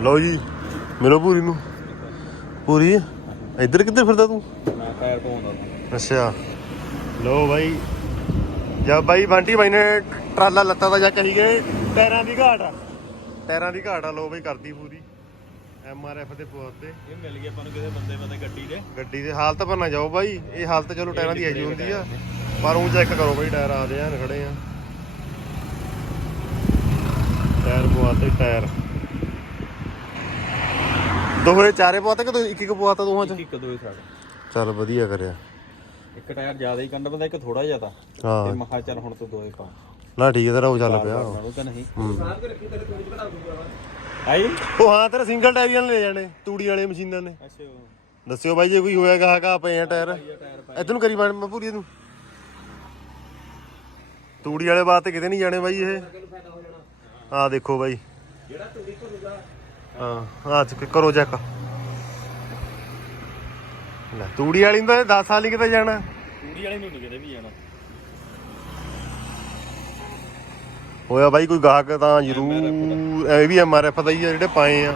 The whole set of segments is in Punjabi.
ਲਓ ਜੀ ਮਿਲੋ ਪੂਰੀ ਨੂੰ। ਪੂਰੀ? ਇੱਧਰ ਕਿੱਧਰ ਫਿਰਦਾ ਤੂੰ? ਮੈਂ ਟਾਇਰ ਪਾਉਂਦਾ ਅੱਛਾ। ਲੋ ਬਾਈ। ਜਦ ਬਾਈ ਬੰਟੀ ਬਾਈ ਨੇ ਟਰਾਲਾ ਲੱਤਾ ਦਾ ਜਾ ਕਹੀ ਗਏ। ਟਾਇਰਾਂ ਦੀ ਘਾਟ ਆ। ਟਾਇਰਾਂ ਦੀ ਘਾਟ ਆ ਲੋ ਬਾਈ ਕਰਦੀ ਪੂਰੀ। ਐਮ ਆਰ ਐਫ ਦੇ ਤੇ। ਇਹ ਮਿਲ ਗਿਆ ਆਪਾਂ ਨੂੰ ਕਿਸੇ ਬੰਦੇ ਬੰਦੇ ਗੱਡੀ ਦੇ। ਗੱਡੀ ਦੇ ਹਾਲਤ ਪਰ ਨਾ ਜਾਓ ਬਾਈ। ਇਹ ਹਾਲਤ ਚਲੋ ਟਾਇਰਾਂ ਦੀ ਆਈ ਹੁੰਦੀ ਆ। ਪਰ ਉਹ ਚੈੱਕ ਕਰੋ ਬਾਈ ਟਾਇਰ ਆਦੇ ਆ ਖੜੇ ਆ। ਟਾਇਰ ਪਵਾਤੇ ਟਾਇਰ। ਦੋਹੇ ਚਾਰੇ ਪਵਾਤੇ ਕਿ ਇੱਕ ਇੱਕ ਪਵਾਤਾ ਦੋਹਾਂ ਚ? ਇੱਕ ਦੋ ਹੀ ਸਾਡੇ ਚੱਲ ਵਧੀਆ ਕਰਿਆ। ਇੱਕ ਟਾਇਰ ਜ਼ਿਆਦਾ ਹੀ ਕੰਡ ਬੰਦਾ ਇੱਕ ਥੋੜਾ ਜ਼ਿਆਦਾ ਤੇ। ਹਾਂ। ਮਹਾ ਚੱਲ ਹੁਣ ਤੂੰ ਦੋਏ ਪਾ। ਨਾ ਠੀਕ ਹੈ ਤੇਰਾ ਉਹ ਚੱਲ ਪਿਆ। ਬਣੂ ਤਾਂ ਨਹੀਂ? ਹੂੰ। ਆਈ? ਉਹ ਹਾਂ ਤੇਰਾ ਸਿੰਗਲ ਟਾਇਰੀਆਂ ਲੈ ਜਾਣੇ ਤੂੜੀ ਵਾਲੇ ਮਸ਼ੀਨਾਂ ਨੇ। ਅੱਛਾ। ਦੱਸਿਓ ਬਾਈ ਜੇ ਕੋਈ ਹੋਏਗਾ ਕਾ ਪਏ ਆ ਟਾਇਰ ਇਧਰ ਨੂੰ ਕਰੀ ਬਣ ਮੈਂ ਪੂਰੀ ਨੂੰ ਤੂੜੀ ਵਾਲੇ ਬਾਤ ਤੇ ਕਿਤੇ ਨਹੀਂ ਜਾਣੇ ਬਾਈ ਇਹ। ਆਹ ਦੇਖੋ ਬਾਈ। ਜਿਹੜਾ ਤੂੜੀ ਭਰੂਗਾ ਹਾਂ ਆਹ ਚ ਕਰੋ ਚੈੱਕ ਲੈ ਤੂੜੀ ਵਾਲੀ ਨੂੰ ਤਾਂ 10 ਸਾਲ ਹੀ ਕਿਤੇ ਜਾਣਾ। ਤੂੜੀ ਵਾਲੇ ਨੂੰ ਕਿਤੇ ਵੀ ਜਾਣਾ। ਹੋਇਆ ਬਾਈ ਕੋਈ ਗਾਹਕ ਤਾਂ ਜ਼ਰੂਰ ਇਹ ਵੀ ਐਮਆਰਐਫ ਦਾ ਹੀ ਆ ਜਿਹੜੇ ਪਾਏ ਆ।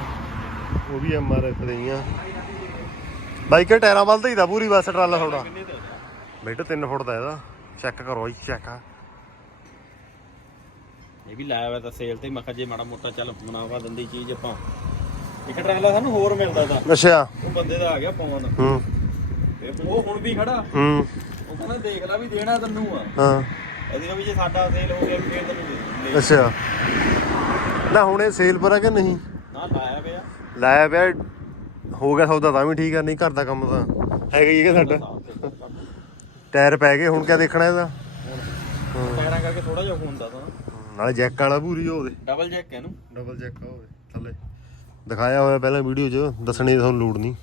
ਉਹ ਵੀ ਐਮਆਰਐਫ ਦੇ ਹੀ ਆ। ਬਾਈ ਕਿ ਟਾਇਰਾਂ ਵੱਲ ਤਾਂ ਹੀ ਦਾ ਪੂਰੀ ਬੱਸ ਟਰਾਲਾ ਥੋੜਾ ਬੇਟਾ 3 ਫੁੱਟ ਦਾ ਇਹਦਾ। ਚੈੱਕ ਕਰੋ ਜੀ ਚੈੱਕ ਇਹ ਵੀ ਲਾਇਆ ਹੋਇਆ ਤਾਂ ਸੇਲ ਤੇ ਮੈਂ ਕਿਹਾ ਜੇ ਮਾੜਾ ਮੋਟਾ ਚੱਲ ਮੁਨਾਫਾ ਦਿੰਦੀ ਚੀਜ਼ ਆਪਾਂ। ਇੱਕ ਟਰਾਲਾ ਸਾਨੂੰ ਹੋਰ ਮਿਲਦਾ ਤਾਂ। ਅੱਛਾ। ਉਹ ਬੰਦੇ ਦਾ ਆ ਗਿਆ ਪੌਣ ਹੂੰ। ਤੇ ਉਹ ਹੁਣ ਵੀ ਖੜਾ। ਹੂੰ। ਉਹ ਕਹਿੰਦਾ ਦੇਖ ਲੈ ਵੀ ਦੇਣਾ ਤੈਨੂੰ ਆ। ਹਾਂ। ਅਸੀਂ ਕਿਹਾ ਵੀ ਜੇ ਸਾਡਾ ਸੇਲ ਹੋ ਗਿਆ ਵੀ ਫੇਰ ਤੈਨੂੰ ਦੇ- ਲੈ ਅੱਛਾ। ਨਾ ਹੁਣ ਇਹ ਸੇਲ ਪਰ ਆ ਕਿ ਨਹੀਂ? ਨਾ ਲਾਇਆ ਪਿਆ। ਲਾਇਆ ਪਿਆ ਹੋ ਗਿਆ ਸੌਦਾ ਤਾਂ ਵੀ ਠੀਕ ਆ ਨਹੀਂ ਘਰ ਦਾ ਕੰਮ ਤਾਂ ਹੈਗਾ ਹੀ ਹੈਗਾ ਸਾਡਾ। ਟਾਇਰ ਪੈ ਗਏ ਹੁਣ ਕਿਆ ਦੇਖਣਾ ਇਹਦਾ? ਟਾਇਰਾਂ ਕਰਕੇ ਥੋੜਾ ਜਿਹਾ ਹੁੰਦਾ ਤਾਂ। ਨਾਲੇ ਜੈਕ ਵਾਲਾ ਪੂਰੀ ਉਹਦੇ। ਡਬਲ ਜੈਕ ਇਹਨੂੰ। ਡਬਲ ਚੈੱਕ ਹੋਵੇ ਥੱਲੇ। ਦਿਖਾਇਆ ਹੋਇਆ ਪਹਿਲਾਂ ਵੀਡੀਓ 'ਚ ਦੱਸਣੇ ਦੀ ਤੁਹਾਨੂੰ ਲੋੜ ਨਹੀਂ।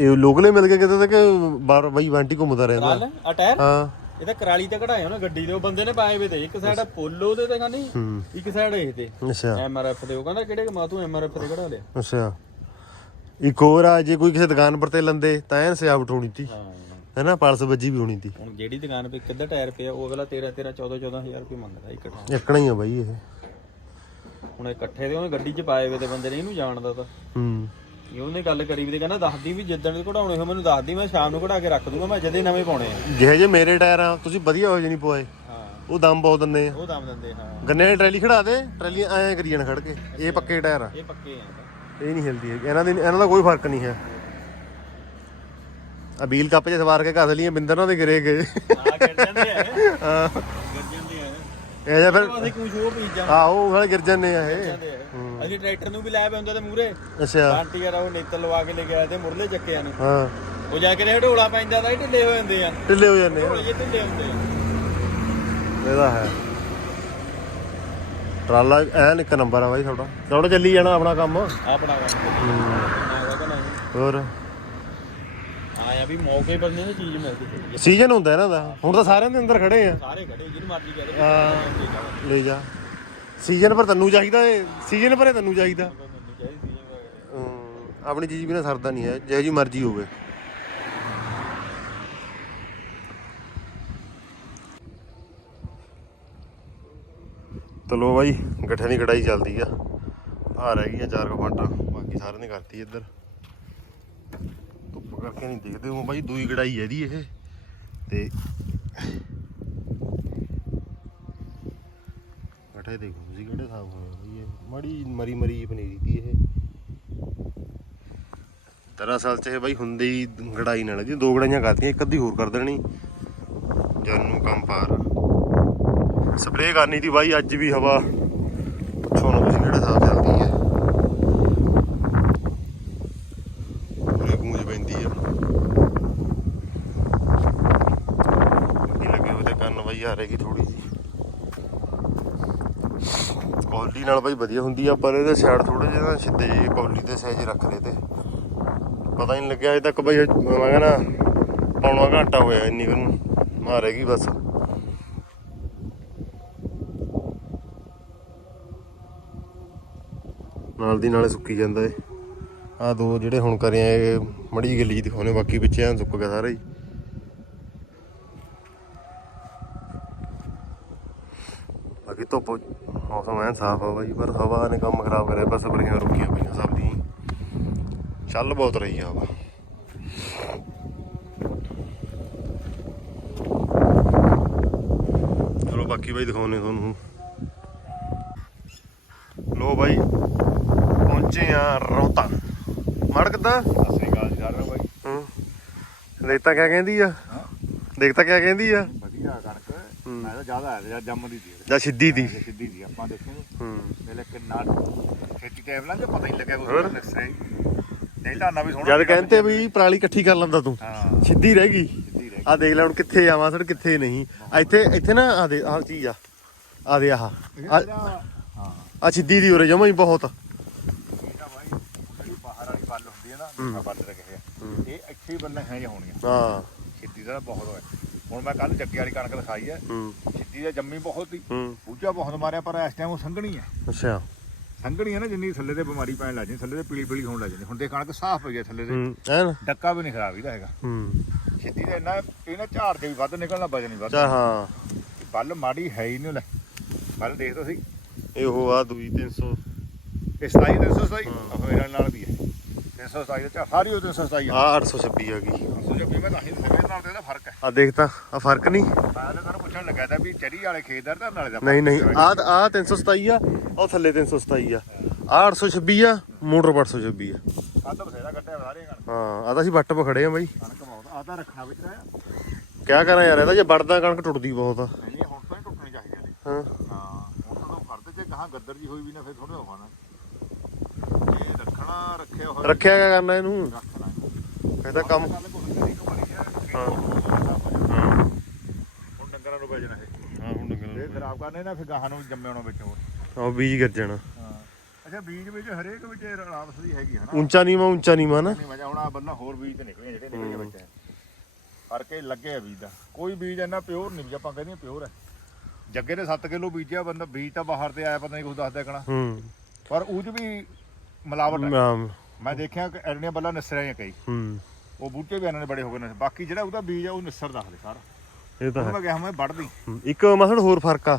ਇਹ ਲੋਕਲੇ ਮਿਲ ਕੇ ਕਿਤੇ ਤੇ ਕਿ ਬਾਰ ਬਾਈ ਵਾਂਟੀ ਘੁੰਮਦਾ ਰਹਿੰਦਾ। ਟਰਾਲ ਆ ਟਾਇਰ? ਹਾਂ। ਇਹ ਤਾਂ ਕਰਾਲੀ ਤੇ ਕਢਾਇਆ ਨਾ ਗੱਡੀ ਦੇ ਉਹ ਬੰਦੇ ਨੇ ਪਾਏ ਵੇ ਤੇ ਇੱਕ ਸਾਈਡ ਪੋਲੋ ਦੇ ਤੇ ਕਹਿੰਦੀ ਇੱਕ ਸਾਈਡ ਇਹ ਤੇ। ਅੱਛਾ। ਐਮਆਰਐਫ ਦੇ ਉਹ ਕਹਿੰਦਾ ਕਿਹੜੇ ਕਮਾ ਤੂੰ ਐਮਆਰਐਫ ਦੇ ਕਢਾ ਲਿਆ। ਅੱਛਾ। ਇੱਕ ਹੋਰ ਆ ਜੇ ਕੋਈ ਕਿਸੇ ਦੁਕਾਨ ਪਰ ਤੇ ਲੰਦੇ ਤਾਂ ਐਨ ਸਿਆਵਟ ਹੋਣੀ ਤੀ। ਹਾਂ। ਹੈਨਾ ਪਲਸ ਵੱਜੀ ਵੀ ਹੋਣੀ ਤੀ। ਹੁਣ ਜਿਹੜੀ ਦੁਕਾਨ 'ਤੇ ਕਿੱਦਾਂ ਟਾਇਰ ਪਿਆ ਉਹ ਅਗਲਾ 13 13 14 14000 ਰੁਪਏ ਮੰਗਦਾ ਇੱਕ ਟਾਇਰ। ਇੱਕਣਾ ਹੀ ਆ ਬਾਈ ਇਹ। ਹੁਣ ਇਕੱਠੇ ਦੇ ਉਹਨੇ ਗੱਡੀ 'ਚ ਪਾਏ ਵੇ ਤੇ ਬੰਦੇ ਨੇ ਇਹਨੂੰ ਜਾਣਦਾ ਤਾਂ। ਹੂੰ। ਇਹ ਉਹਨੇ ਗੱਲ ਕਰੀ ਵੀ ਤੇ ਕਹਿੰਦਾ ਦੱਸਦੀ ਵੀ ਜਿੱਦਣ ਦੇ ਕਢਾਉਣੇ ਹੋ ਮੈਨੂੰ ਦੱਸਦੀ ਮੈਂ ਸ਼ਾਮ ਨੂੰ ਕਢਾ ਕੇ ਰੱਖ ਦੂੰਗਾ ਮੈਂ ਜਦੇ ਨਵੇਂ ਪਾਉਣੇ ਆ। ਜਿਹੇ ਜੇ ਮੇਰੇ ਟਾਇਰ ਆ ਤੁਸੀਂ ਵਧੀਆ ਹੋ ਜੇ ਨਹੀਂ ਪਵਾਏ ਹਾਂ। ਉਹ ਦਮ ਬਹੁਤ ਦਿੰਦੇ ਆ। ਉਹ ਦਮ ਦਿੰਦੇ ਹਾਂ। ਗੰਨੇ ਦੀ ਟਰੈਲੀ ਖੜਾ ਦੇ ਟਰੈਲੀ ਐਂ ਕਰੀ ਜਾਣ ਖੜ ਕੇ। ਇਹ ਪੱਕੇ ਟਾਇਰ ਆ। ਇਹ ਪੱਕੇ ਆ। ਇਹ ਨਹੀਂ ਹਿਲਦੀ ਹੈਗੀ। ਇਹਨਾਂ ਦੀ ਇਹਨਾਂ ਦਾ ਕੋਈ ਫ਼ਰਕ ਨਹੀਂ ਹੈ। ਆ ਬੀਲ ਕੱਪ 'ਚ ਸਵਾਰ ਕੇ ਘਸ ਲਈਆਂ ਬਿੰਦਰ ਨਾਲ ਦੇ ਗਿਰੇ ਗਏ। ਆ ਗਿਰ ਜਾਂਦੇ ਆ। ਇਹ। ਹਾਂ। ਜਾਂਦੇ ਆ ਇਹ। ਜਿਹਾ ਫਿਰ ਅਸੀਂ ਕੁਝ ਉਹ ਪੀ ਜਾਂ ਆਹੋ ਉਹ ਗਿਰ ਜਾਂਦੇ ਆ ਇਹ। ਅਸੀਂ ਟਰੈਕਟਰ ਨੂੰ ਵੀ ਲਾਇਆ ਪਿਆ ਹੁੰਦਾ ਤੇ ਮੂਰੇ ਅੱਛਾ। ਆਂਟੀ ਯਾਰ ਉਹ ਨੇਤਰ ਲਵਾ ਕੇ ਲੈ ਗਿਆ ਤੇ ਮੁਰਲੇ ਚੱਕਿਆਂ ਨੂੰ। ਹਾਂ। ਉਹ ਜਾ ਕੇ ਨੇ ਢੋਲਾ ਪੈਂਦਾ ਤਾਂ ਇਹ ਢਿੱਲੇ ਹੋ ਜਾਂਦੇ ਆ। ਢਿੱਲੇ ਹੋ ਜਾਂਦੇ ਆ। ਢੋਲੇ ਜੇ ਢਿੱਲੇ ਹੁੰਦੇ ਆ। ਇਹਦਾ ਹੈ। ਟਰਾਲਾ ਐਨ ਇੱਕ ਨੰਬਰ ਆ ਬਾਈ ਤੁਹਾਡਾ। ਤੁਹਾਡਾ ਚੱਲੀ ਜਾਣਾ ਆਪਣਾ ਕੰਮ? ਆਪਣਾ ਕੰਮ। ਹੋਰ? ਆਇਆ ਵੀ ਮੌਕੇ ਪਰ ਨਹੀਂ ਚੀਜ਼ ਮਿਲਦੀ ਚਾਹੀਦੀ ਹੈ। ਸੀਜ਼ਨ ਹੁੰਦਾ ਇਹਨਾਂ ਦਾ। ਹੁਣ ਤਾਂ ਸਾਰਿਆਂ ਦੇ ਅੰਦਰ ਖੜੇ ਆ। ਸਾਰੇ ਖੜੇ ਜਿਹਨੂੰ ਮਰਜ਼ੀ ਕਹਿ ਦੇ ਹਾਂ ਲੈ ਜਾ। ਸੀਜ਼ਨ ਪਰ ਤੈਨੂੰ ਚਾਹੀਦਾ ਏ ਸੀਜ਼ਨ ਪਰ ਤੈਨੂੰ ਚਾਹੀਦਾ। ਮੈਨੂੰ ਚਾਹੀਦੀ ਸੀ ਹਮ, ਆਪਣੀ ਚੀਜ਼ ਬਿਨਾ ਸਰਦਾ ਨਹੀਂ ਹੈ। ਜਿਹੋ ਜੀ ਮਰਜ਼ੀ ਹੋਵੇ। ਤਲੋ ਬਾਈ ਗੱਠਿਆਂ ਦੀ ਕਢਾਈ ਚੱਲਦੀ ਆ। ਆ ਰਹਿ ਗਈਆਂ ਚਾਰ ਕੁ ਫਾਂਟਾਂ ਬਾਕੀ ਸਾਰਿਆਂ ਨੇ ਕਰਤੀ ਇੱਧਰ। ਧੁੱਪ ਕਰਕੇ ਨਹੀਂ ਦਿਖਦੇ, ਉਹ ਬਾਈ ਦੂਈ ਗੜਾਈ ਹੈ ਇਹਦੀ ਇਹ। ਤੇ ਗੱਠੇ ਦੇਖੋ ਤੁਸੀਂ ਕਿਹੜੇ ਹਿਸਾਬ ਹੋਇਆ ਬਈ ਇਹ। ਮਾੜੀ ਮਰੀ ਮਰੀ ਪਨੀਰੀ ਦੀ ਇਹ। ਦਰਅਸਲ ਚ ਇਹ ਬਾਈ ਹੁੰਦੀ ਹੀ ਗੜਾਈ ਨਾਲ ਜੀ, ਦੋ ਗੜਾਈਆਂ ਕਰਤੀਆਂ, ਇੱਕ ਅੱਧੀ ਹੋਰ ਕਰ ਦੇਣੀ। ਜਨ ਨੂੰ ਕੰਮ ਪਾਰ ਸਪਰੇਅ ਕਰਨੀ ਦੀ ਬਾਈ, ਅੱਜ ਵੀ ਹਵਾ ਪੁੱਛੋ ਨਾ ਤੁਸੀਂ ਕਿਹੜੇ ਹਿਸਾਬ ਚੱਲਦੀ ਹੈ ਪੂਰੇ ਗੂੰਜ ਪੈਂਦੀ ਆ ਕੀ ਲੱਗੇ ਹੋਏ ਤੇ ਕੰਨ ਬਾਈ ਆ ਰਹੇਗੀ ਥੋੜੀ ਜੀ ਕੌਲੀ ਨਾਲ ਬਾਈ ਵਧੀਆ ਹੁੰਦੀ ਆ, ਪਰ ਇਹਦੇ ਸਾਈਡ ਥੋੜੇ ਜਿਹਾ ਨਾ ਸਿੱਧੇ ਜਿਹੇ ਕੌਲੀ ਦੇ ਸਹਿਜ ਰੱਖ ਤੇ। ਪਤਾ ਹੀ ਨਹੀਂ ਲੱਗਿਆ ਅਜੇ ਤੱਕ ਬਈ, ਮੈਂ ਕਹਿੰਦਾ ਪੌਣਾ ਘੰਟਾ ਹੋਇਆ ਇੰਨੀ ਕੁ ਨੂੰ, ਮਾਰੇਗੀ ਬਸ। ਨਾਲ ਦੀ ਨਾਲੇ ਸੁੱਕੀ ਜਾਂਦਾ ਏ। ਆ ਦੋ ਜਿਹੜੇ ਹੁਣ ਕਰੇ ਆ, ਇਹ ਮੜੀ ਜਿਹੀ ਦਿਖਾਉਣੇ, ਬਾਕੀ ਪਿੱਛੇ ਐਂ ਸੁੱਕ ਗਿਆ ਸਾਰਾ ਹੀ। ਬਾਕੀ ਧੁੱਪ ਮੌਸਮ ਐਨ ਸਾਫ਼ ਆ ਬਾਈ ਪਰ ਹਵਾ ਨੇ ਕੰਮ ਖਰਾਬ ਕਰਿਆ ਬਸ ਸਪਰੇਆਂ ਰੁਕੀਆਂ ਪਈਆਂ ਸਭ ਦੀ ਚੱਲ ਬਹੁਤ ਰਹੀ ਆ ਹਵਾ। ਚਲੋ ਬਾਕੀ ਬਾਈ ਦਿਖਾਉਨੇ ਤੁਹਾਨੂੰ। ਲੋ ਬਾਈ ਪਹੁੰਚੇ ਆ ਰੌਤਾ। ਮੜ ਕਿੱਦਾਂ? ਸਸਰੀ ਗਾਲ ਕਰ ਰਿਹਾ ਬਾਈ। ਹੂੰ। ਦੇਖਤਾ ਕਿਆ ਕਹਿੰਦੀ ਆ? ਦੇਖਤਾ ਕਿਆ ਕਹਿੰਦੀ ਆ? ਤਾਂ ਜ਼ਿਆਦਾ ਆਇਆ ਜਾਂ ਜੰਮਦੀ ਦੀ ਜਾਂ ਸਿੱਧੀ ਦੀ। ਸਿੱਧੀ ਦੀ ਆਪਾਂ ਦੇਖੇ ਹੂੰ। ਪਹਿਲੇ ਕਿੰਨਾ ਖੇਤੀ ਟਾਈਮ ਲੰਘ ਪਤਾ ਹੀ ਲੱਗਿਆ ਕੁਝ ਨਕਸਰੇ ਨਹੀਂ ਤਾਂ ਨਾ ਵੀ ਸੋਹਣਾ ਜਦ ਕਹਿੰਦੇ ਵੀ ਪਰਾਲੀ ਇਕੱਠੀ ਕਰ ਲੈਂਦਾ ਤੂੰ ਹਾਂ। ਸਿੱਧੀ ਰਹਿ ਗਈ। ਸਿੱਧੀ ਰਹਿ ਆ ਦੇਖ ਲੈ ਹੁਣ ਕਿੱਥੇ ਆਵਾਂ ਸੜ ਕਿੱਥੇ ਨਹੀਂ। ਆ ਇੱਥੇ ਇੱਥੇ ਨਾ ਆ ਦੇ ਆਹ ਚੀਜ਼ ਆ। ਆ ਦੇ ਆਹ। ਗਈ ਆ- ਹਾਂ। ਆ ਸਿੱਧੀ ਦੀ ਉਰੇ ਜਮਾ ਹੀ ਬਹੁਤ। ਇਹ ਤਾਂ ਬਾਈ ਜਿਹੜੀ ਬਾਹਰ ਵਾਲੀ ਬੱਲ ਹੁੰਦੀ ਹੈ ਨਾ ਮੈਂ ਬੱਲ ਰੱਖਿਆ ਇਹ ਇੱਥੇ ਹੀ ਬੱਲਾਂ ਹੈ ਹੋਣੀਆਂ ਹਾਂ। ਖੇਤੀ ਦਾ ਤਾਂ ਬਹੁਤ ਹੋਇਆ। ਹੁਣ ਮੈਂ ਕੱਲ ਜੱਗੇ ਵਾਲੀ ਕਣਕ ਦਿਖਾਈ ਹੈ। ਹੂੰ। ਖੇਤੀ ਦਾ ਜੰਮੀ ਬਹੁਤ ਸੀ ਹੂੰ। ਬੂਝਾ ਬਹੁਤ ਮਾਰਿਆ ਪਰ ਇਸ ਟਾਈਮ ਉਹ ਸੰਘਣੀ ਹੈ। ਅੱਛਾ। ਸੰਘਣੀ ਹੈ ਨਾ ਜਿੰਨੀ ਥੱਲੇ ਤੇ ਬਿਮਾਰੀ ਪੈਣ ਲੱਗ ਜਾਂਦੀ ਥੱਲੇ ਤੇ ਪੀਲੀ ਪੀਲੀ ਹੋਣ ਲੱਗ ਜਾਂਦੀ। ਹੁਣ ਤੇ ਕਣਕ ਸਾਫ਼ ਹੈ ਥੱਲੇ ਤੇ। ਹੂੰ। ਐਨ? ਡੱਕਾ ਵੀ ਨਹੀਂ ਖਰਾਬ ਇਹਦਾ ਹੈਗਾ। ਹੂੰ। ਖੇਤੀ ਦਾ ਇੰਨਾ ਇਹ ਨਾ ਝਾੜ ਦੇ ਵੀ ਵੱਧ ਨਿਕਲਣਾ ਵਜਨ ਨਹੀਂ ਵੱਧ ਚਾ ਹਾਂ। ਬੱਲ ਮਾੜੀ ਹੈ ਹੀ ਨਹੀਂ ਲੈ। ਬੱਲ ਦੇਖ ਤੁਸੀਂ। ਇਹ ਉਹ ਆ ਦੂਈ 300 ਇਹ 27 327 ਮੇਰੇ ਨਾਲ ਵੀ ਹੈ। 327 ਦਾ ਝਾੜ ਸਾਰੀ ਉਹ 327 ਆ। ਆ 826 ਆ ਗਈ। ਸੋਚੋ ਵੀ ਮੈਂ ਤਾਂ ਹੀ ਸਵੇਰ ਨਾਲ ਤੇ ਇਹਦਾ ਫ਼ਰਕ ਹੈ। ਆ ਦੇਖ ਤਾਂ ਆ ਫ਼ਰਕ ਨਹੀਂ? ਮੈਂ ਤਾਂ ਤੁਹਾਨੂੰ ਪੁੱਛਣ ਲੱਗਾ ਤਾਂ ਵੀ ਚਰੀ ਵਾਲੇ ਖੇਤ ਦਾ ਤੇ ਨਾਲੇ ਦਾ ਨਹੀਂ ਨਹੀਂ ਆ ਆ 327 ਆ ਉਹ ਥੱਲੇ 327 ਆ। ਆ 826 ਆ ਮੋਟਰ 826 ਆ। ਕੱਦ ਬਥੇਰਾ ਕੱਟਿਆ ਸਾਰੇ ਕਣਕ। ਹਾਂ ਆ ਤਾਂ ਅਸੀਂ ਵੱਟ ਪਾ ਖੜੇ ਆ ਬਾਈ। ਕਣਕ ਬਹੁਤ ਆ ਤਾਂ ਰੱਖਣਾ ਵਿੱਚ ਰਿਹਾ ਕਿਆ ਕਰਾਂ ਯਾਰ ਇਹਦਾ ਜੇ ਵੜਦਾ ਕਣਕ ਟੁੱਟਦੀ ਬਹੁਤ ਆ। ਨਹੀਂ ਹੁਣ ਤਾਂ ਟੁੱਟਣੀ ਚਾਹੀਦੀ ਹੈ। ਹਾਂ ਹੁਣ ਤਾਂ ਫਰਦ ਤੇ ਕਹਾਂ ਗੱਦਰ ਜੀ ਹੋਈ ਵੀ ਨਾ ਫਿਰ ਥੋੜਾ ਹੋਣਾ ਰੱਖਣਾ ਰੱਖਿਆ ਹੋਇਆ। ਰੱਖਿਆ ਕਿਆ ਕਰਨਾ ਇਹਨੂੰ? ਰੱਖਣਾ ਕੰਮ ਕਮਾਈ ਹੈ ਹਾਂ। ਹਾਂ। ਹੁਣ ਡੰਗਰਾਂ ਨੂੰ ਭੇਜਣਾ ਇਹ। ਹਾਂ ਹੁਣ ਇਹ ਖਰਾਬ ਕਰਨੇ ਨਾ ਫਿਰ ਗਾਹਾਂ ਨੂੰ ਜੰਮੇ ਹੋਣਾ ਵਿੱਚ ਹੋਰ। ਉਹ ਬੀਜ ਗਿਰ ਜਾਣਾ। ਹਾਂ। ਅੱਛਾ ਬੀਜ ਵਿੱਚ ਹਰੇਕ ਵਿੱਚ ਰਾਵਸ ਦੀ ਹੈਗੀ ਹੈ ਨਾ। ਉੱਚਾ ਨੀਵਾਂ ਉੱਚਾ ਨੀਵਾਂ ਨਾ। ਮਜਾ ਹੁਣ ਆ ਬੰਦਾ ਹੋਰ ਬੀਜ ਤੇ ਨਿਕਲੇ ਜਿਹੜੇ ਨਿਕਲੇ ਵਿੱਚ। ਫ਼ਰਕ ਇਹ ਲੱਗੇ ਆ ਬੀਜ ਦਾ। ਕੋਈ ਬੀਜ ਇੰਨਾ ਪਿਓਰ ਨਹੀਂ ਵੀ ਆਪਾਂ ਕਹਿੰਦੇ ਪਿਓਰ ਹੈ। ਜੱਗੇ ਦੇ 7 ਕਿਲੋ ਬੀਜਿਆ ਬੰਦਾ ਬੀਜ ਤਾਂ ਬਾਹਰ ਤੇ ਆਇਆ ਪਤਾ ਨਹੀਂ ਕੁਝ ਦੱਸਦਾ ਕਣਾ ਹੂੰ। ਪਰ ਉਹ 'ਚ ਵੀ ਮਿਲਾਵਟ ਹੈ। ਆਮ, ਮੈਂ ਦੇਖਿਆ ਕਿ ਐਡੀਆਂ ਬੱਲਾਂ ਨਿਸਰਿਆ ਕਈ। ਹੂੰ। ਉਹ ਬੂਟੇ ਵੀ ਇਹਨਾਂ ਦੇ ਬੜੇ ਹੋ ਗਏ ਨੇ। ਬਾਕੀ ਜਿਹੜਾ ਉਹਦਾ ਬੀਜ ਆ ਉਹ ਨਿਸਰ ਦੱਸਦੇ ਸਾਰਾ। ਇਹ ਤਾਂ ਉਹ ਹੈ। ਮੈਂ ਕਿਹਾ ਮੈਂ ਵੱਢਦੀ। ਹੂੰ। ਇੱਕ ਮਸਲ ਹੋਰ ਫ਼ਰਕ ਆ।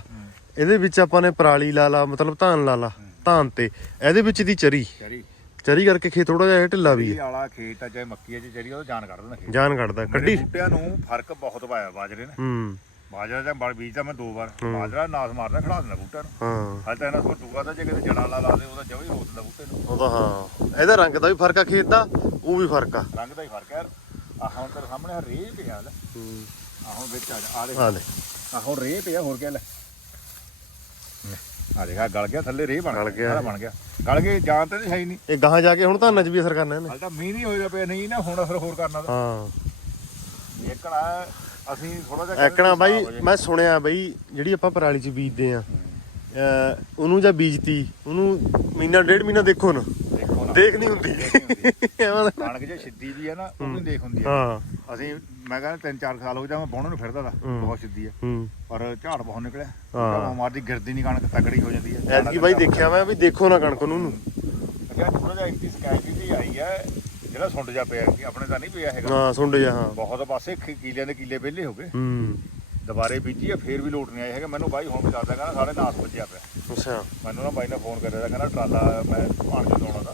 ਇਹਦੇ ਵਿੱਚ ਆਪਾਂ ਨੇ ਪਰਾਲੀ ਲਾ ਲਾ ਮਤਲਬ ਧਾਨ ਲਾ ਲਾ ਧਾਨ ਤੇ। ਇਹਦੇ ਵਿੱਚ ਦੀ ਚਰੀ। ਚਰੀ। ਚਰੀ ਕਰਕੇ ਖੇਤ ਥੋੜਾ ਜਿਹਾ ਢਿੱਲਾ ਵੀ ਇਹ ਹੈ। ਵਾਲਾ ਖੇਤ ਆ ਚਾਹੇ ਮੱਕੀ ਆ ਚਾਹੇ ਚਰੀ ਆ, ਉਹ ਜਾਨ ਕੱਢ ਦਿੰਦਾ ਖੇਤ। ਜਾਨ ਕੱਢਦਾ ਮੇਰੇ ਕੱਢੀ ਬੂਟਿਆਂ ਨੂੰ ਫ਼ਰਕ ਬਹੁਤ ਪਾਇਆ ਬਾਜਰੇ ਨੇ। ਹੂੰ। ਬਾਜਰਾ ਜਾਂ ਬੜ ਬੀਜ ਤਾਂ ਮੈਂ ਦੋ ਵਾਰ ਬਾਜਰਾ ਨਾਸ ਮਾਰਦਾ ਖੜਾ ਦਿੰਦਾ ਬੂਟਿਆਂ ਨੂੰ। ਹਾਂ। ਹਾਲੇ ਤਾਂ ਇਹਨਾਂ ਤੋਂ ਟੂਗਾ ਤਾਂ ਜੇ ਕਿਤੇ ਜੜਾ ਲਾ ਲਾ ਦੇ ਉਹਦਾ ਜਵੀ ਹੋ ਦਿੰਦਾ ਬੂਟੇ ਨੂੰ। ਉਹ ਤਾਂ ਹਾਂ। ਇਹਦਾ ਰੰਗ ਦਾ ਵੀ ਫ਼ਰਕ ਆ ਖੇਤ ਦਾ ਉਹ ਵੀ ਫ਼ਰਕ ਆ। ਰੰਗ ਦਾ ਹੀ ਫ਼ਰਕ ਹੈ ਆ ਹੁਣ ਤੇਰੇ ਸਾਹਮਣੇ ਰੇਹ ਪਿਆ ਲੈ। ਹੂੰ। ਆ ਹੁਣ ਵਿੱਚ ਆ ਜਾ ਆ ਦੇ ਆ ਲੈ ਆ ਹੁਣ ਰੇਹ ਪਿਆ ਹੋਰ ਕਿਆ ਲੈ। ਆ ਦੇਖ ਆ ਗਲ ਗਿਆ ਥੱਲੇ ਰੇਹ ਬਣ ਗਲ ਗਿਆ। ਸਾਰਾ ਬਣ ਗਿਆ। ਗਲ ਗਏ ਜਾਨ ਤੇ ਹੈ ਹੀ ਨਹੀਂ। ਇਹ ਗਾਹਾਂ ਜਾ ਕੇ ਹੁਣ 'ਚ ਵੀ ਅਸਰ ਕਰਨਾ ਇਹਨੇ। ਹਾਲੇ ਤਾਂ ਮੀਂਹ ਨਹੀਂ ਹੋਇਆ ਪਿਆ ਨਹੀਂ ਨਾ ਹੁਣ ਅਸਰ ਹੋਰ ਕਰਨਾ ਤਾਂ ਹਾਂ। ਇੱਕਣਾ ਅਸੀਂ ਥੋੜਾ ਜਿਹਾ ਐਕਣਾ ਬਾਈ ਮੈਂ ਸੁਣਿਆ ਬਈ ਜਿਹੜੀ ਆਪਾਂ ਪਰਾਲੀ 'ਚ ਬੀਜਦੇ ਆ ਉਹਨੂੰ ਜਾਂ ਬੀਜਤੀ ਉਹਨੂੰ ਮਹੀਨਾ ਡੇਢ ਮਹੀਨਾ ਦੇਖੋ ਨਾ। ਦੇਖੋ ਨਹੀਂ ਹੁੰਦੀ। ਕਣਕ ਜੇ ਸਿੱਧੀ ਵੀ ਹੈ ਨਾ ਉਹ ਵੀ ਦੇਖ ਹੁੰਦੀ ਹੈ ਹਾਂ। ਅਸੀਂ ਮੈਂ ਕਹਿੰਦਾ ਤਿੰਨ ਚਾਰ ਸਾਲ ਹੋ ਗਿਆ ਮੈਂ ਬੋਣਨ ਨੂੰ ਫਿਰਦਾ ਦਾ। ਬਹੁਤ ਸਿੱਧੀ ਹੂੰ। ਪਰ ਝਾੜ ਬਹੁਤ ਨਿਕਲਿਆ। ਹਾਂ। ਹਾਂ ਮਾਰਦੀ ਗਿਰਦੀ ਨਹੀਂ ਕਣਕ ਤਕੜੀ ਹੋ ਜਾਂਦੀ ਹੈ ਐਤਕੀ ਬਾਈ ਦੇਖਿਆ ਮੈਂ ਵੀ ਦੇਖੋ ਨਾ ਕਣਕ ਨੂੰ। ਅੱਛਾ ਥੋੜਾ ਜਿਹਾ ਇੰਤੀ ਸਕੈਚ ਦੀ ਆਈ ਹੈ ਜਿਹੜਾ ਸੁੰਡ ਜਾ ਪਿਆ ਕਿ ਆਪਣੇ ਤਾਂ ਨਹੀਂ ਪਿਆ ਹੈਗਾ। ਹਾਂ ਸੁੰਡ ਜਾ ਹਾਂ। ਬਹੁਤ ਪਾਸੇ ਖੀ- ਕਿੱਲਿਆਂ ਦੇ ਕਿੱਲੇ ਵਿਹਲੇ ਹੋ ਗਏ। ਹੂੰ। ਦੁਬਾਰੇ ਬੀਜੀ ਆ ਫੇਰ ਵੀ ਲੋਟ ਨਹੀਂ ਆਏ ਹੈਗੇ। ਮੈਨੂੰ ਬਾਈ ਹੁਣ ਵੀ ਦੱਸਦਾ ਕਹਿੰਦਾ ਸਾਡੇ ਨਾਸ ਵੱਜਿਆ ਪਿਆ। ਅੱਛਾ। ਮੈਨੂੰ ਨਾ ਬਾਈ ਨੇ ਫੋਨ ਕਰਿਆ ਤਾ, ਕਹਿੰਦਾ ਟਰਾਲਾ ਮੈਂ ਭਾਣ ਲਾਉਣਾ ਦਾ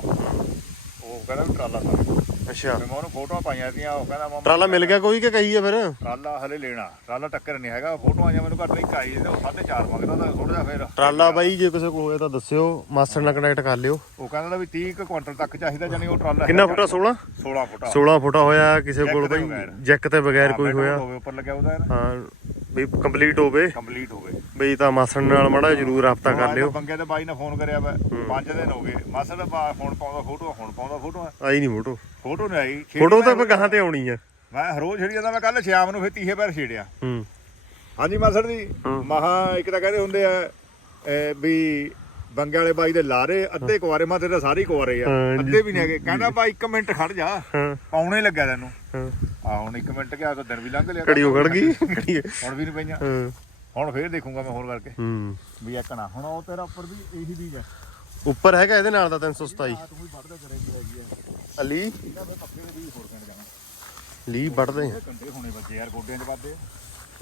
ਉਹ ਕਹਿੰਦਾ ਵੀ ਟਰਾਲਾ ਸਾਰੇ ਅੱਛਾ। ਮੈਂ ਉਹਨੂੰ ਫੋਟੋਆਂ ਪਾਈਆਂ ਤੀਆਂ ਉਹ ਕਹਿੰਦਾ ਮਾਮਾ ਟਰਾਲਾ ਮਿਲ ਗਿਆ ਕੋਈ ਕਿ ਕਹੀ ਆ ਫਿਰ? ਟਰਾਲਾ ਹਲੇ ਲੈਣਾ ਟਰਾਲਾ ਟੱਕਰ ਨਹੀਂ ਹੈਗਾ ਫੋਟੋਆਂ ਆਈਆਂ ਮੈਨੂੰ ਘੱਟ ਇੱਕ ਆਈ ਤੇ ਉਹ 4.5 ਮੰਗਦਾ ਤਾਂ ਥੋੜਾ ਜਿਹਾ ਫੇਰ। ਟਰਾਲਾ ਬਾਈ ਜੇ ਕਿਸੇ ਕੋਲ ਹੋਇਆ ਤਾਂ ਦੱਸਿਓ ਮਾਸਟਰ ਨਾਲ ਕਨੈਕਟ ਕਰ ਲਿਓ। ਉਹ ਕਹਿੰਦਾ ਵੀ 30 ਕੁ ਕੁਇੰਟਲ ਤੱਕ ਚਾਹੀਦਾ ਜਾਨੀ ਉਹ ਟਰਾਲਾ ਕਿੰਨਾ ਫੁੱਟਾ 16 16 ਫੁੱਟਾ। 16 ਫੁੱਟਾ ਹੋਇਆ ਕਿਸੇ ਕੋਲ ਬਾਈ। ਜੈਕ ਤੇ ਬਗੈਰ ਕੋਈ ਹੋਇਆ। ਹੋਵੇ ਉੱਪਰ ਲੱਗਿਆ ਉਹਦਾ। ਹਾਂ। ਵੀ ਕੰਪਲੀਟ ਹੋਵੇ। ਕੰਪਲੀਟ ਹੋਵੇ। ਬਈ ਤਾਂ ਮਾਸਟਰ ਨਾਲ ਮੜਾ ਜਰੂਰ ਰਾਬਤਾ ਕਰ ਲਿਓ। ਬੰਗੇ ਤੇ ਬਾਈ ਨੇ ਫੋਨ ਕਰਿਆ ਵਾ। ਪੰਜ ਦਿਨ ਹੋ ਗਏ। ਮਾਸਾ ਦਾ ਫੋਨ ਪਾਉਂਦਾ ਫੋਟੋ ਹੁਣ ਪਾਉਂਦਾ ਫੋਟੋ ਆਈ ਨਹੀਂ ਫੋਟੋ ਫੋਟੋ ਨਹੀਂ ਆਈ। ਫੋਟੋ ਤਾਂ ਗਾਹਾਂ ਤੇ ਆਉਣੀ ਆ? ਮੈਂ ਹਰੋਜ਼ ਛੇੜੀ ਜਾਂਦਾ ਮੈਂ ਕੱਲ ਸ਼ਾਮ ਨੂੰ ਫਿਰ ਤੀਹੇ ਪੈਰ ਛੇੜਿਆ। ਹੂੰ। ਹਾਂਜੀ ਮਾਸੜ ਜੀ ਮਹਾ ਇੱਕ ਤਾਂ ਕਹਿੰਦੇ ਹੁੰਦੇ ਆ ਵੀ ਬੰਗੇ ਵਾਲੇ ਬਾਈ ਦੇ ਲਾਰੇ ਅੱਧੇ ਕੁਆਰੇ ਮਾ ਤੇ ਤਾਂ ਸਾਰੇ ਹੀ ਕੁਆਰੇ ਆ। ਹਾਂ ਜੀ। ਅੱਧੇ ਵੀ ਨਹੀਂ ਹੈਗੇ। ਕਹਿੰਦਾ ਬਾਈ 1 ਮਿੰਟ ਖੜ ਜਾ। ਹਾਂ। ਪਾਉਣੇ ਲੱਗਾ ਤੈਨੂੰ। ਹਾਂ। ਆ ਹੁਣ 1 ਮਿੰਟ ਗਿਆ ਤਾਂ ਦਿਨ ਵੀ ਲੰਘ ਲਿਆ। ਘੜੀ ਖੜ ਗਈ। ਘੜੀ ਹੁਣ ਵੀ ਨਹੀਂ ਪਈਆਂ। ਹਾਂ। ਹੁਣ ਫੇਰ ਦੇਖੂੰਗਾ ਮੈਂ ਹੋਰ ਕਰਕੇ। ਹੂੰ। ਵੀ ਇੱਕਣਾ ਹੁਣ ਉਹ ਤੇਰਾ ਉੱਪਰ ਵੀ ਇਹੀ ਬੀਜ ਹੈ ਉੱਪਰ ਹੈਗਾ ਇਹਦੇ ਨਾਲ ਦਾ 327 ਆ ਤੂੰ ਵੀ ਵੱਢਦਾ ਕਰੇਗੀ ਹੈਗੀ ਹੈ ਅਲੀ? ਇਹਦਾ ਫਿਰ ਪੱਕੇ ਦੇ ਵੀ ਹੋਰ ਕਹਿਣ ਜਾਣਾ। ਲੀ ਵੱਢਦੇ ਇਹ ਕੰਡੇ ਹੋਣੇ ਬੱਚੇ ਯਾਰ ਗੋਡਿਆਂ 'ਚ ਵੱਧਦੇ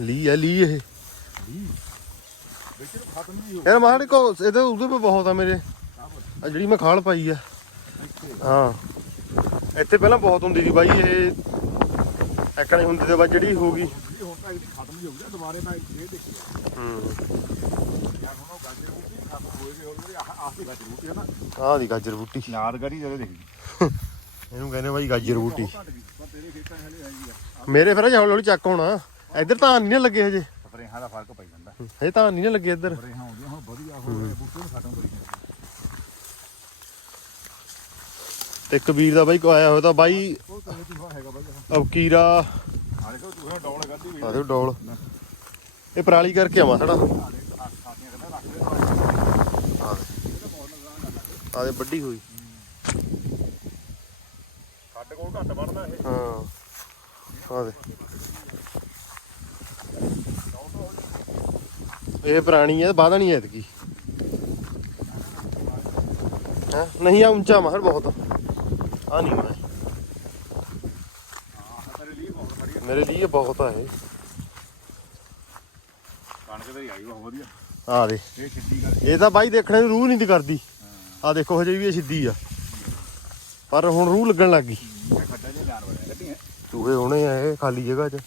ਲੀ ਆ ਲੀ ਇਹ। ਵਿੱਚ ਨੂੰ ਖਤਮ ਨਹੀਂ ਹੋ ਯਾਰ ਮਾਹੜ ਕੋ ਇਹਦੇ ਉਹਦੇ ਪੇ ਬਹੁਤ ਆ ਮੇਰੇ। ਆ ਜਿਹੜੀ ਮੈਂ ਖਾਲ ਪਾਈ ਆ। ਹਾਂ। ਇੱਥੇ ਪਹਿਲਾਂ ਬਹੁਤ ਹੁੰਦੀ ਸੀ ਬਾਈ ਇਹ ਐਕਣੇ ਹੁੰਦੀ ਤੇ ਬਾਅਦ ਜਿਹੜੀ ਹੋ ਗਈ। ਹੁਣ ਤਾਂ ਇਹਦੀ ਖਤਮ ਹੀ। ਹੋ ਗਿਆ ਦੁਬਾਰੇ ਮੈਂ ਇਹ ਦੇਖੀ ਹੂੰ ਯਾਰ ਹੁਣ ਉਹ ਗਾਜਰ ਬੂਟੀ ਖਤਮ ਹੋਏ ਗਏ ਹੋਰ ਆਹ ਆਹ ਦੀ ਗਾਜਰ ਬੂਟੀ। ਹੈ ਨਾ ਆਹ ਦੀ ਗਾਜਰ ਬੂਟੀ ਯਾਦਗਾਰੀ ਜਿਹੜੇ ਦੇਖੀ। ਇਹਨੂੰ ਕਹਿੰਦੇ ਬਾਈ ਗਾਜਰ ਬੂਟੀ। ਮੇਰੇ ਫਿਰ ਹੌਲੀ ਹੌਲੀ ਚੱਕ ਹੋਣਾ। ਇੱਧਰ ਤਾਂ ਨਹੀਂ ਲੱਗੇ ਹਜੇ। ਸਪਰੇਹਾਂ ਦਾ ਫ਼ਰਕ ਪੈ ਜਾਂਦਾ। ਹਜੇ ਤਾਂ ਨਹੀਂ ਨਾ ਲੱਗੇ ਇੱਧਰ। ਸਪਰੇਹਾਂ ਆਉਂਦੀਆਂ ਹੁਣ ਵਧੀਆ ਹੋ ਗਏ ਬੂਟੇ ਨੂੰ ਖਤਮ ਕਰੀ ਜਾਂਦੇ ਤੇ ਕਬੀਰ ਦਾ ਬਾਈ ਕੋ ਆਇਆ ਹੋਇਆ ਤਾਂ ਬਾਈ ਉਹ ਤੇਰੇ ਤੋਂ ਹੈਗਾ ਬਾਈ ਅਬਕੀਰਾ ਆ ਦੇਖੋ ਤੂੰ ਡੌਲ ਵੀ ਦੇ ਡੋਲ। ਇਹ ਪਰਾਲੀ ਕਰਕੇ ਆਵਾਂ ਸਾਡਾ ਆ ਦੇ ਸਾਥੀਆਂ ਕਹਿੰਦਾ ਰੱਖ ਦੇ ਵੱਡੀ ਹੋਈ। ਸਾਡੇ ਕੋਲ ਘੱਟ ਵੜਦਾ ਇਹ। ਹਾਂ। ਆ ਦੇ ਇਹ ਪੁਰਾਣੀ ਹੈ ਬਾਦਾ ਨਹੀਂ ਐਤਕੀ। ਹੈ? ਨਹੀਂ ਆ ਉੱਚਾ ਮਹਰ ਬਹੁਤ। ਆ ਨਹੀਂ ਮੈਂ ਹਾਂ ਮੇਰੇ ਲਈ ਇਹ ਬਹੁਤ ਆ ਇਹ। ਕਣਕ ਤੇ ਆਈ ਬਹੁਤ ਵਧੀਆ। ਆ ਦੇ ਇਹ ਛਿੱਡੀ ਕਰ ਇਹ ਤਾਂ ਬਾਈ ਦੇਖਣੇ ਨੂੰ ਰੂਹ ਨਹੀਂ ਕਰਦੀ। ਆ ਦੇਖੋ ਹਜੇ ਵੀ ਇਹ ਸਿੱਧੀ ਆ। ਪਰ ਹੁਣ ਰੂਹ ਲੱਗਣ ਲੱਗ ਗਈ। ਖੱਡਾ ਜਿਹਾ ਜਾਨ ਬਣਿਆ ਕੱਢੀਆਂ ਚੂਹੇ ਹੋਣੇ ਆ ਇਹ ਖਾਲੀ ਜਗ੍ਹਾ 'ਚ।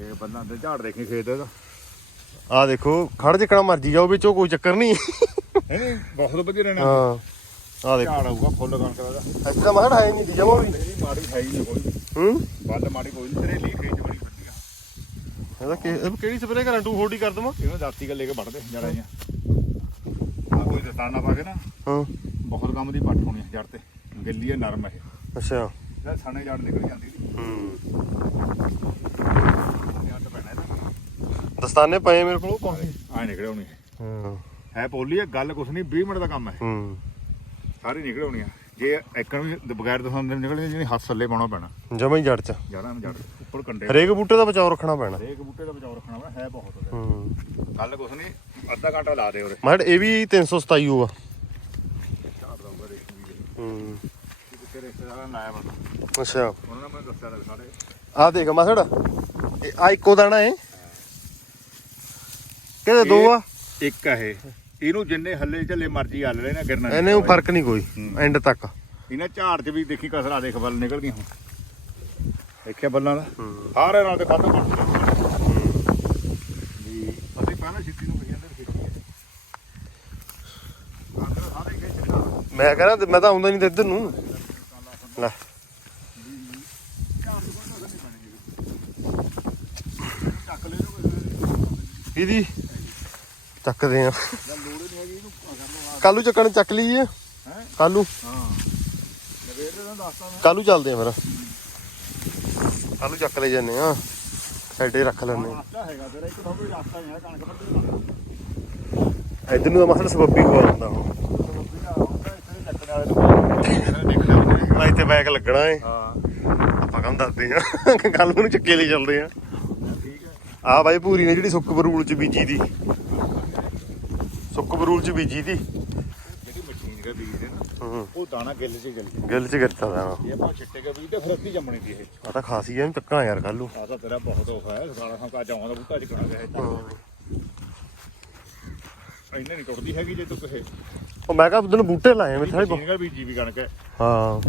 ਦੇਖ ਬੰਦਾ ਅੰਦਰ ਝਾੜ ਦੇਖੀ ਖੇਤ ਦਾ ਆ ਦੇਖੋ ਖੜ ਜਿਕਣਾ ਮਰਜ਼ੀ ਜਾਓ ਵਿੱਚੋਂ ਕੋਈ ਚੱਕਰ ਨਹੀਂ। ਨਹੀਂ ਨਹੀਂ ਬਹੁਤ ਵਧੀਆ ਰਹਿਣਾ। ਹਾਂ ਆ ਦੇਖੋ। ਝਾੜ ਆਊਗਾ ਫੁੱਲ ਕਣਕ ਦਾ ਤਾਂ ਮਹੜ ਹੈ ਨਹੀਂ ਜਮਾ ਵੀ। ਇਹਦੀ ਮਾੜੀ ਹੈ ਹੀ ਨਹੀਂ ਕੋਈ। ਹੂੰ? ਵੱਲ ਮਾੜੀ ਕੋਈ ਨਹੀਂ ਤੇਰੇ ਲਈ ਖੇਤ ਬੜੀ ਵੱਡੀ ਆ। ਇਹਦਾ ਕਿ- ਇਹ ਕਿਹੜੀ ਸਪਰੇ ਕਰਾਂ 240 ਕਰ ਦਵਾਂ। ਇਹਨੂੰ ਦਾਤੀ ਗੱਲ ਲੈ ਕੇ ਵੱਢਦੇ ਜੜਾਂ ਜਾਂ ਆ ਕੋਈ ਦਸਤਾਨਾ ਪਾ ਕੇ ਨਾ ਹਾਂ। ਬਹੁਤ ਕੰਮ ਦੀ ਪੱਟ ਹੋਣੀ ਜੜ ਤੇ। ਗਿੱਲੀ ਹੈ ਨਰਮ ਹੈ ਅੱਛਾ। ਸਣੇ ਜੜ ਨਿਕਲ ਜਾਂਦੀ ਹੂੰ ਜੜ ਪੈਣਾ ਇਹਦਾ ਦਸਤਾਨੇ ਪਏ ਮੇਰੇ ਕੋਲ ਕਾਫੀ ਆਏ ਨਿਕਲੇ ਹੋਣੀ ਹਾਂ। ਹੈ ਪੋਲੀ ਹੈ ਗੱਲ ਕੁਛ ਨਹੀਂ 20 ਮਿੰਟ ਦਾ ਕੰਮ ਹੈ। ਹੂੰ। ਸਾਰੇ ਨਿਕਲੇ ਹੋਣੀ ਆ। ਜੇ ਐਕਣ ਵੀ ਬਗੈਰ ਦਸਾਂਦੇ ਨਿਕਲੇ ਜਿਹਨੇ ਹੱਥ ਥੱਲੇ ਪਾਉਣਾ ਪੈਣਾ। ਜਮਾ ਹੀ ਜੜ ਚ। ਨੂੰ ਜੜ ਉੱਪਰ ਕੰਡੇ ਹਰੇਕ ਬੂਟੇ ਦਾ ਬਚਾਓ ਰੱਖਣਾ ਪੈਣਾ। ਹਰੇਕ ਬੂਟੇ ਦਾ ਬਚਾਓ ਰੱਖਣਾ ਪੈਣਾ ਹੈ ਬਹੁਤ ਹੂੰ। ਗੱਲ ਕੁਛ ਨਹੀਂ ਅੱਧਾ ਘੰਟਾ ਲਾ ਦੇ ਉਰੇ। ਮਹੜ ਇਹ ਵੀ 327 ਹੋਆ ਝਾੜ ਦਊਗਾ ਰੇਸ਼ਮੀ ਦੇ ਹੂੰ। ਅੱਛਾ। ਉਹਨਾਂ ਨੇ ਮੈਨੂੰ ਦੱਸਿਆ ਸਾਰੇ। ਆ ਦੇਖ ਮਸੜ ਇਹ ਆ ਇੱਕੋ ਦਾਣਾ ਹੈ ਕਿਹਦੇ ਦੋ ਆ? ਇੱਕ ਆ ਇਹ। ਇਹਨੂੰ ਜਿੰਨੇ ਹੱਲੇ ਝੱਲੇ ਮਰਜ਼ੀ ਹੱਲ ਲੈਣਾ ਗਿਰਨਾ ਨੀ। ਇਹਨੇ ਨੂੰ ਫ਼ਰਕ ਨਹੀਂ ਕੋਈ। ਐਂਡ ਤੱਕ। ਇਹਨਾਂ ਝਾੜ 'ਚ ਵੀ ਦੇਖੀ ਕਸਰਾ ਦੇਖ ਬੱਲ ਨਿਕਲ ਗਈ ਹੁਣ। ਦੇਖਿਆ ਬੱਲਾਂ ਦਾ? ਸਾਰੇ ਨਾਲ ਤੇ ਵੱਧ ਬਣ ਜੀ ਅਸੀਂ ਪਹਿਲਾਂ ਛਿੱਤੀ ਨੂੰ ਕਹੀ ਜਾਂਦੇ ਸੀ ਛਿੱਤੀ ਹੈ ਆਂਦਰ ਸਾਰੇ ਖੇਤ ਛਿੱਟਾ ਮੈਂ ਕਹਿੰਦਾ ਮੈਂ ਤਾਂ ਆਉਂਦਾ ਨਹੀਂ ਤੇ ਇੱਧਰ ਨੂੰ। ਲੈ। ਝਾੜ ਤੋਂ ਕੋਈ ਨਜ਼ਰ ਨਹੀਂ ਪੈਣੀ ਚੱਕ ਲੈ ਲਓ ਇਹਦੀ ਚੱਕਦੇ ਆ। ਕੱਲੂ ਚੱਕਣ ਚੱਕ ਲਈਏ। ਹੈ? ਕੱਲੂ। ਕੱਲੂ ਚੱਲਦੇ ਆ ਫਿਰ। ਕੱਲੂ ਚੱਕ ਲੈ ਜਾਂਦੇ ਆ। ਸਾਈਡੇ ਰੱਖ ਲੈਣੇ ਇੱਧਰ ਨੂੰ ਤਾਂ ਮਸਲ ਸਬੱਬੀ ਹੋ ਜਾਂਦਾ ਹੁਣ ਮੈਂ ਇੱਥੇ ਬੈਗ ਲੱਗਣਾ ਏ। ਹਾਂ। ਆਪਾਂ ਕੰਮ ਦੱਸਦੇ ਆ। ਕੱਲ ਨੂੰ ਚੱਕੇ ਲਈ ਚੱਲਦੇ ਆ। ਆ ਬਾਈ ਪੂਰੀ ਨੇ ਜਿਹੜੀ ਸੁੱਕ ਬਰੂਲ ਚ ਬੀਜੀ ਦੀ। ਸੁੱਕ ਬਰੂਲ ਚ ਬੀਜੀ ਦੀ। ਜਿਹੜੀ ਮਸ਼ੀਨ ਦੇ ਬੀਜ ਦੇ ਨਾ ਉਹ ਦਾਣਾ ਗਿੱਲ 'ਚ ਜਲਦੀ ਗਿੱਲ ਚ ਗਿਰਤਾ ਦਾ ਇਹ ਆਪਾਂ ਛਿੱਟੇ ਕੇ ਬੀਜ ਤੇ ਫਿਰ ਅੱਧੀ ਜੰਮਣੀ ਦੀ ਇਹ। ਆ ਤਾਂ ਖਾਸੀ ਇਹਨੂੰ ਚੱਕਣਾ ਯਾਰ ਕੱਲੂ ਆ ਤਾਂ ਤੇਰਾ ਬਹੁਤ ਔਖਾ ਹੈ ਸਾਰਾ ਕੰਮ ਕਾ ਜਾਵਾਂ ਦਾ ਬੂਟਾ ਕਰਾ ਗਿਆ ਇੰਨੇ ਨਹੀਂ ਟੁੱਟਦੀ ਹੈਗੀ ਜੇ ਤੂੰ ਕਹੇ। ਉਹ ਮੈਂ ਕਿਹਾ ਉਦੋਂ ਬੂਟੇ ਲਾਏ ਮੈਂ ਮਸ਼ੀਨ ਦਾ ਬੀਜੀ ਵੀ ਕਣਕ ਹੈ। ਹਾਂ।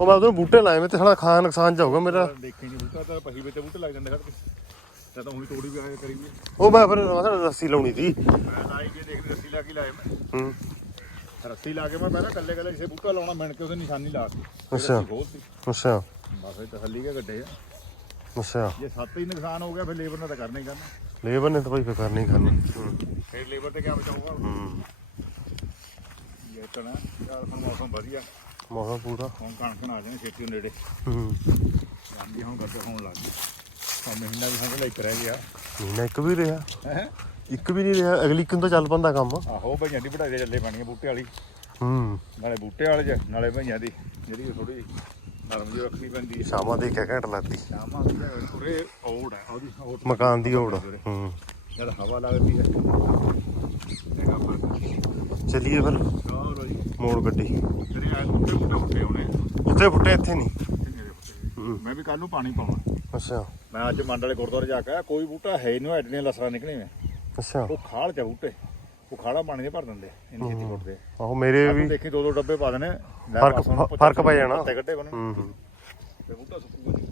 ਉਹ ਮੈਂ ਉਦੋਂ ਬੂਟੇ ਲਾਏ ਮੈਂ ਤੇ ਸਾਲਾ ਖਾਣ ਨੁਕਸਾਨ ਜਾਊਗਾ ਮੇਰਾ। ਦੇਖੀ ਨਹੀਂ ਬੂਟਾ ਤਾਂ ਪਹੀ ਵਿੱਚ ਬੂਟੇ ਲੱਗ ਜਾਂਦੇ ਖੜ ਕੇ ਤਾਂ ਤਾਂ ਉਹੀ ਤੋੜੀ ਵੀ ਆਏ ਕਰੀ ਵੀ। ਉਹ ਮੈਂ ਫਿਰ ਮਸਲ ਰੱਸੀ ਲਾਉਣੀ ਸੀ। ਮੈਂ ਲਾਈ ਕੇ ਦੇਖ ਰੱਸੀ ਲਾ ਕੇ ਲਾਏ ਮੈਂ। ਹੂੰ। ਰੱਸੀ ਲਾ ਕੇ ਮੈਂ ਪਹਿਲਾਂ ਕੱਲੇ ਕੱਲੇ ਕਿਸੇ ਬੂਟਾ ਲਾਉਣਾ ਮਿਣ ਕੇ ਉਹਦੇ ਨਿਸ਼ਾਨੀ ਲਾ ਕੇ। ਅੱਛਾ। ਖੋਲਤੀ। ਅੱਛਾ। ਬਸ ਇਹ ਤਸੱਲੀ ਕੇ ਗੱਡੇ ਆ। ਅੱਛਾ। ਜੇ ਸੱਤ ਹੀ ਨੁਕਸਾਨ ਹੋ ਗਿਆ ਫਿਰ ਲੇਬਰ ਨੇ ਤਾਂ ਕਰਨਾ ਹੀ ਕਰਨਾ। ਲੇਬਰ ਨੇ ਤਾਂ ਭਾਈ ਫਿਰ ਕਰਨਾ ਕਰਨਾ। ਹੂੰ। ਫਿਰ ਲੇਬਰ ਤੇ ਕਿਆ ਬਚਾਊਗਾ? ਹੂੰ। ਇਹ ਕਣਾ ਯਾਰ ਹੁਣ ਮੌਸਮ ਵਧੀਆ। ਮੌਸਮ ਪੂਰਾ। ਹੁਣ ਕਣਕ ਆ ਜਾਣੇ ਛੇਤੀ ਨੇੜੇ। ਹੂੰ। ਜਾਂਦੀ ਹੁਣ ਗੱਡੇ ਹੋਣ ਲੱਗ ਗਈ। ਮਹੀਨਾ ਵੀ ਸਮਝ ਲੈ ਇੱਕ ਰਹਿ ਗਿਆ। ਮਹੀਨਾ ਇੱਕ ਵੀ ਰਿਹਾ? ਹੈ? ਇੱਕ ਵੀ ਨਹੀਂ ਰਿਹਾ ਅਗਲੀ ਕਿੰਨ ਤੋਂ ਚੱਲ ਪੰਦਾ ਕੰਮ। ਆਹੋ ਭਈਆਂ ਦੀ ਵਢਾਈ ਦੇ ਚੱਲੇ ਪਾਣੀ ਬੂਟੇ ਵਾਲੀ। ਹੂੰ। ਨਾਲੇ ਬੂਟੇ ਵਾਲੇ ਚ ਨਾਲੇ ਭਈਆਂ ਦੀ ਜਿਹੜੀ ਥੋੜੀ ਨਰਮ ਜਿਹੀ ਰੱਖਣੀ ਪੈਂਦੀ ਹੈ ਸ਼ਾਮਾਂ ਦੇ ਕੇ ਘੰਟ ਲੱਗਦੀ। ਸ਼ਾਮਾਂ ਦੀ ਔੜ ਹੈ ਉਹਦੀ ਔੜ ਮਕਾਨ ਦੀ ਹੋੜ ਹੂੰ। ਜਦ ਹਵਾ ਲੱਗਦੀ ਹੈ ਚੱਲੀਏ ਫਿਰ। ਮੋੜ ਗੱਡੀ। ਤੇਰੇ ਆ ਬੂਟੇ ਬੂਟੇ ਉੱਤੇ ਹੋਣੇ ਉੱਥੇ ਫੁੱਟੇ ਇੱਥੇ ਨਹੀਂ। ਕਿੰਨੇ ਦੇ ਫੁੱਟੇ ਹੂੰ। ਮੈਂ ਵੀ ਕੱਲ ਨੂੰ ਪਾਣੀ ਪਾਉਣਾ। ਅੱਛਾ। ਮੈਂ ਅੱਜ ਮੰਡ ਵਾਲੇ ਗੁਰਦੁਆਰੇ ਜਾ ਕੇ ਆਇਆ ਕੋਈ ਬੂਟਾ ਹੈ ਨਹੀਂ ਐਡੀਆਂ ਲਸਰਾਂ ਨਿਕਲੀਆਂ ਅੱਛਾ। ਉਹ ਖਾਲ ਚ ਆ ਬੂਟੇ ਉਹ ਖਾੜਾ ਪਾਣੀ ਦੇ ਭਰ ਦਿੰਦੇ ਇੰਨੀ ਛੇਤੀ ਫੁੱਟਦੇ ਆਹੋ ਮੇਰੇ ਵੀ ਦੇਖੀ ਦੋ ਦੋ ਡੱਬੇ ਪਾ ਦੇਣੇ ਲੈ ਫਰਕ- ਫ਼ਰਕ ਪੈ ਜਾਣਾ। ਪੱਤੇ ਕੱਢੇ ਉਹਨੇ ਹੂੰ ਹੂੰ। ਤੇ ਬੂਟਾ ਸੁੱਕੂਗਾ।